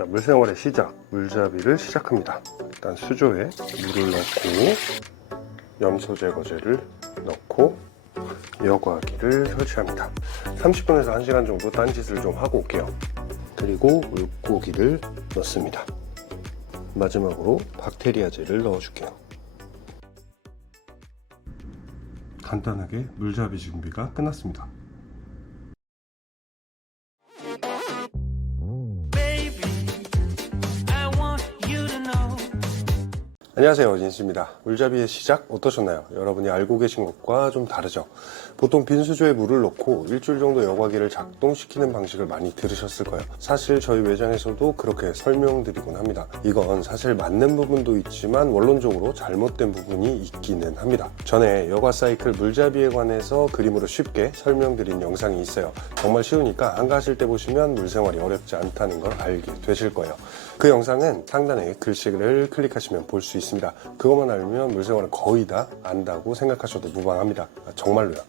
자, 물생활의 시작, 물잡이를 시작합니다. 일단 수조에 물을 넣고 염소 제거제를 넣고 여과기를 설치합니다. 30분에서 1시간 정도 딴짓을 좀 하고 올게요. 그리고 물고기를 넣습니다. 마지막으로 박테리아제를 넣어줄게요. 간단하게 물잡이 준비가 끝났습니다. 안녕하세요, 진씨입니다. 물잡이의 시작 어떠셨나요? 여러분이 알고 계신 것과 좀 다르죠? 보통 빈 수조에 물을 넣고 일주일 정도 여과기를 작동시키는 방식을 많이 들으셨을 거예요. 사실 저희 매장에서도 그렇게 설명드리곤 합니다. 이건 사실 맞는 부분도 있지만 원론적으로 잘못된 부분이 있기는 합니다. 전에 여과 사이클 물잡이에 관해서 그림으로 쉽게 설명드린 영상이 있어요. 정말 쉬우니까 안 가실 때 보시면 물생활이 어렵지 않다는 걸 알게 되실 거예요. 그 영상은 상단에 글씨를 클릭하시면 볼 수 있습니다. 그것만 알면 물생활은 거의 다 안다고 생각하셔도 무방합니다. 정말로요.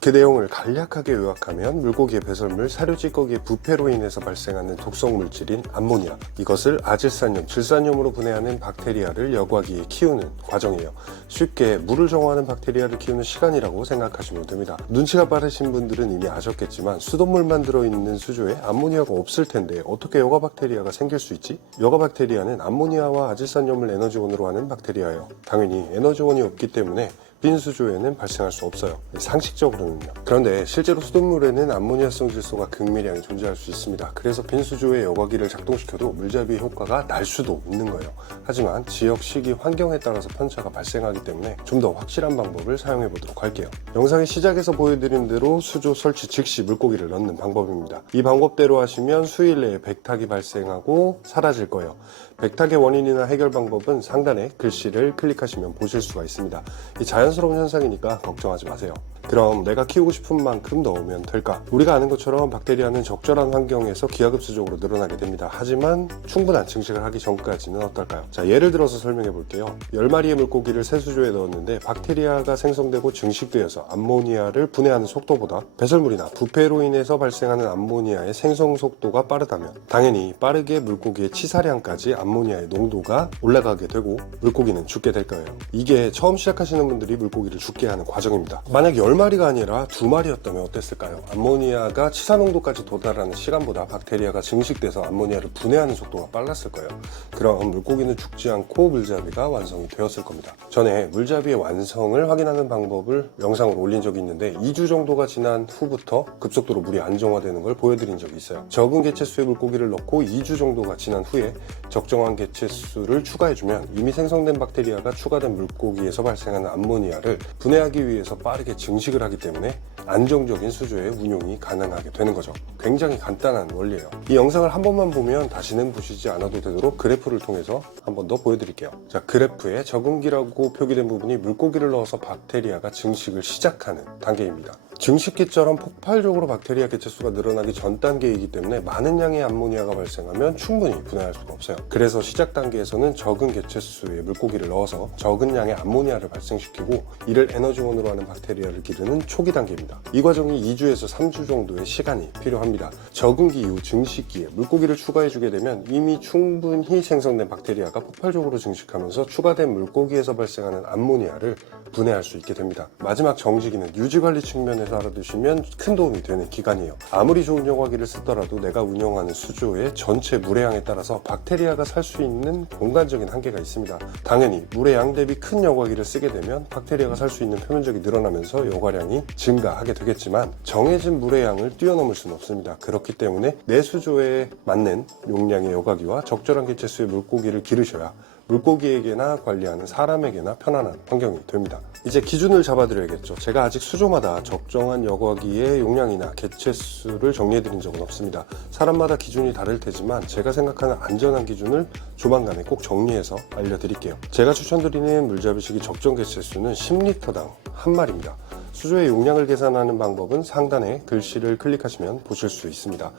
그 내용을 간략하게 요약하면 물고기의 배설물, 사료 찌꺼기의 부패로 인해서 발생하는 독성 물질인 암모니아, 이것을 아질산염, 질산염으로 분해하는 박테리아를 여과기에 키우는 과정이에요. 쉽게 물을 정화하는 박테리아를 키우는 시간이라고 생각하시면 됩니다. 눈치가 빠르신 분들은 이미 아셨겠지만 수돗물만 들어있는 수조에 암모니아가 없을 텐데 어떻게 여과 박테리아가 생길 수 있지? 여과 박테리아는 암모니아와 아질산염을 에너지원으로 하는 박테리아예요. 당연히 에너지원이 없기 때문에 빈 수조에는 발생할 수 없어요. 상식적으로는요. 그런데 실제로 수돗물에는 암모니아성 질소가 극미량이 존재할 수 있습니다. 그래서 빈 수조에 여과기를 작동시켜도 물잡이 효과가 날 수도 있는 거예요. 하지만 지역, 시기, 환경에 따라서 편차가 발생하기 때문에 좀 더 확실한 방법을 사용해 보도록 할게요. 영상의 시작에서 보여드린 대로 수조 설치 즉시 물고기를 넣는 방법입니다. 이 방법대로 하시면 수일 내에 백탁이 발생하고 사라질 거예요. 백탁의 원인이나 해결 방법은 상단에 글씨를 클릭하시면 보실 수가 있습니다. 이 자연스러운 현상이니까 걱정하지 마세요. 그럼 내가 키우고 싶은 만큼 넣으면 될까? 우리가 아는 것처럼 박테리아는 적절한 환경에서 기하급수적으로 늘어나게 됩니다. 하지만 충분한 증식을 하기 전까지는 어떨까요? 자, 예를 들어서 설명해 볼게요. 10마리의 물고기를 새 수조에 넣었는데 박테리아가 생성되고 증식되어서 암모니아를 분해하는 속도보다 배설물이나 부패로 인해서 발생하는 암모니아의 생성 속도가 빠르다면 당연히 빠르게 물고기의 치사량까지 암모니아의 농도가 올라가게 되고 물고기는 죽게 될 거예요. 이게 처음 시작하시는 분들이 물고기를 죽게 하는 과정입니다. 만약 10마리가 아니라 2마리였다면 어땠을까요? 암모니아가 치사 농도까지 도달하는 시간보다 박테리아가 증식돼서 암모니아를 분해하는 속도가 빨랐을 거예요. 그럼 물고기는 죽지 않고 물잡이가 완성이 되었을 겁니다. 전에 물잡이의 완성을 확인하는 방법을 영상으로 올린 적이 있는데 2주 정도가 지난 후부터 급속도로 물이 안정화되는 걸 보여드린 적이 있어요. 적은 개체수의 물고기를 넣고 2주 정도가 지난 후에 적정한 개체수를 추가해주면 이미 생성된 박테리아가 추가된 물고기에서 발생하는 암모니아를 분해하기 위해서 빠르게 증식을 하기 때문에 안정적인 수조의 운용이 가능하게 되는 거죠. 굉장히 간단한 원리예요. 이 영상을 한 번만 보면 다시는 보시지 않아도 되도록 그래프를 통해서 한 번 더 보여드릴게요. 자, 그래프에 적응기라고 표기된 부분이 물고기를 넣어서 박테리아가 증식을 시작하는 단계입니다. 증식기처럼 폭발적으로 박테리아 개체수가 늘어나기 전 단계이기 때문에 많은 양의 암모니아가 발생하면 충분히 분해할 수가 없어요. 그래서 시작 단계에서는 적은 개체수의 물고기를 넣어서 적은 양의 암모니아를 발생시키고 이를 에너지원으로 하는 박테리아를 기르는 초기 단계입니다. 이 과정이 2주에서 3주 정도의 시간이 필요합니다. 적응기 이후 증식기에 물고기를 추가해주게 되면 이미 충분히 생성된 박테리아가 폭발적으로 증식하면서 추가된 물고기에서 발생하는 암모니아를 분해할 수 있게 됩니다. 마지막 정식기는 유지관리 측면에서 알아두시면 큰 도움이 되는 기간이에요. 아무리 좋은 여과기를 쓰더라도 내가 운영하는 수조의 전체 물의 양에 따라서 박테리아가 살 수 있는 공간적인 한계가 있습니다. 당연히 물의 양 대비 큰 여과기를 쓰게 되면 박테리아가 살 수 있는 표면적이 늘어나면서 여과량이 증가하게 되겠지만 정해진 물의 양을 뛰어넘을 수는 없습니다. 그렇기 때문에 내 수조에 맞는 용량의 여과기와 적절한 개체수의 물고기를 기르셔야 물고기에게나 관리하는 사람에게나 편안한 환경이 됩니다. 이제 기준을 잡아드려야겠죠. 제가 아직 수조마다 적정한 여과기의 용량이나 개체수를 정리해드린 적은 없습니다. 사람마다 기준이 다를 테지만 제가 생각하는 안전한 기준을 조만간에 꼭 정리해서 알려드릴게요. 제가 추천드리는 물잡이식의 적정 개체수는 10리터당 한 마리입니다. 수조의 용량을 계산하는 방법은 상단에 글씨를 클릭하시면 보실 수 있습니다.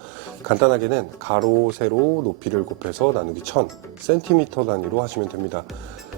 간단하게는 가로, 세로, 높이를 곱해서 나누기 1000cm 단위로 하시면 됩니다.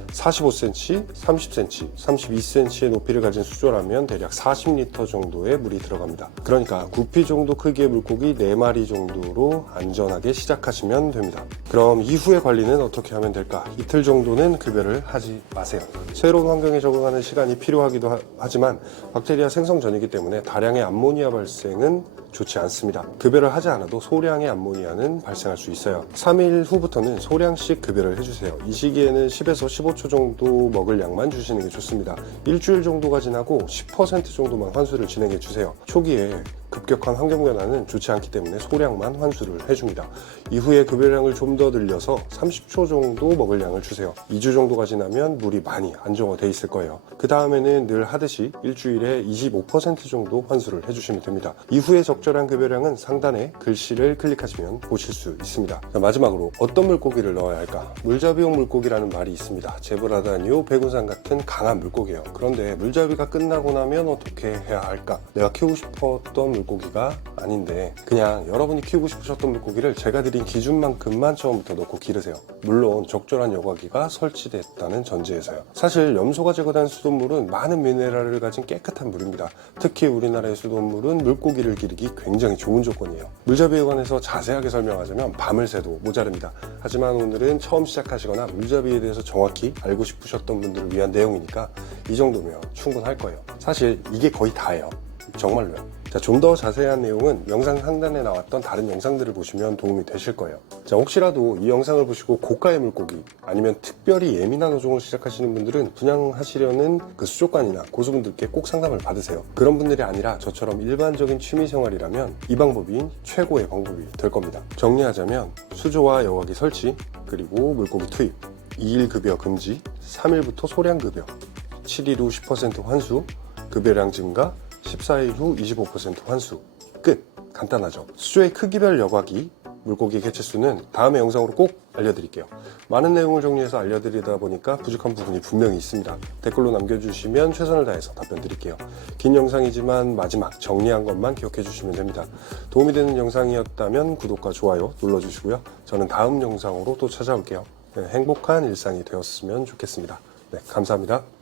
45cm, 30cm, 32cm의 높이를 가진 수조라면 대략 40리터 정도의 물이 들어갑니다. 그러니까 구피 정도 크기의 물고기 4마리 정도로 안전하게 시작하시면 됩니다. 그럼 이후의 관리는 어떻게 하면 될까? 이틀 정도는 급여를 하지 마세요. 새로운 환경에 적응하는 시간이 필요하기도 하지만 박테리아 생성 전이기 때문에 다량의 암모니아 발생은 좋지 않습니다. 급여를 하지 않아도 소량의 암모니아는 발생할 수 있어요. 3일 후부터는 소량씩 급여를 해주세요. 이 시기에는 10에서 15초 정도 먹을 양만 주시는 게 좋습니다. 일주일 정도가 지나고 10% 정도만 환수를 진행해 주세요. 초기에 급격한 환경 변화는 좋지 않기 때문에 소량만 환수를 해줍니다. 이후에 급여량을 좀 더 늘려서 30초 정도 먹을 양을 주세요. 2주 정도가 지나면 물이 많이 안정화돼 있을 거예요. 그 다음에는 늘 하듯이 일주일에 25% 정도 환수를 해주시면 됩니다. 이후에 적절한 급여량은 상단에 글씨를 클릭하시면 보실 수 있습니다. 자, 마지막으로 어떤 물고기를 넣어야 할까? 물잡이용 물고기라는 말이 있습니다. 제브라다니오, 백운산 같은 강한 물고기예요. 그런데 물잡이가 끝나고 나면 어떻게 해야 할까? 내가 키우고 싶었던 물고기가 아닌데 그냥 여러분이 키우고 싶으셨던 물고기를 제가 드린 기준만큼만 처음부터 넣고 기르세요. 물론 적절한 여과기가 설치됐다는 전제에서요. 사실 염소가 제거된 수돗물은 많은 미네랄을 가진 깨끗한 물입니다. 특히 우리나라의 수돗물은 물고기를 기르기 굉장히 좋은 조건이에요. 물잡이에 관해서 자세하게 설명하자면 밤을 새도 모자릅니다. 하지만 오늘은 처음 시작하시거나 물잡이에 대해서 정확히 알고 싶으셨던 분들을 위한 내용이니까 이 정도면 충분할 거예요. 사실 이게 거의 다예요. 정말로요. 자, 좀 더 자세한 내용은 영상 상단에 나왔던 다른 영상들을 보시면 도움이 되실 거예요. 자, 혹시라도 이 영상을 보시고 고가의 물고기 아니면 특별히 예민한 어종을 시작하시는 분들은 분양하시려는 그 수족관이나 고수분들께 꼭 상담을 받으세요. 그런 분들이 아니라 저처럼 일반적인 취미생활이라면 이 방법이 최고의 방법이 될 겁니다. 정리하자면 수조와 여과기 설치, 그리고 물고기 투입, 2일 급여 금지, 3일부터 소량 급여, 7일 후 10% 환수, 급여량 증가, 14일 후 25% 환수. 끝! 간단하죠? 수조의 크기별 여과기, 물고기 개체수는 다음의 영상으로 꼭 알려드릴게요. 많은 내용을 정리해서 알려드리다 보니까 부족한 부분이 분명히 있습니다. 댓글로 남겨주시면 최선을 다해서 답변 드릴게요. 긴 영상이지만 마지막 정리한 것만 기억해 주시면 됩니다. 도움이 되는 영상이었다면 구독과 좋아요 눌러주시고요. 저는 다음 영상으로 또 찾아올게요. 네, 행복한 일상이 되었으면 좋겠습니다. 네, 감사합니다.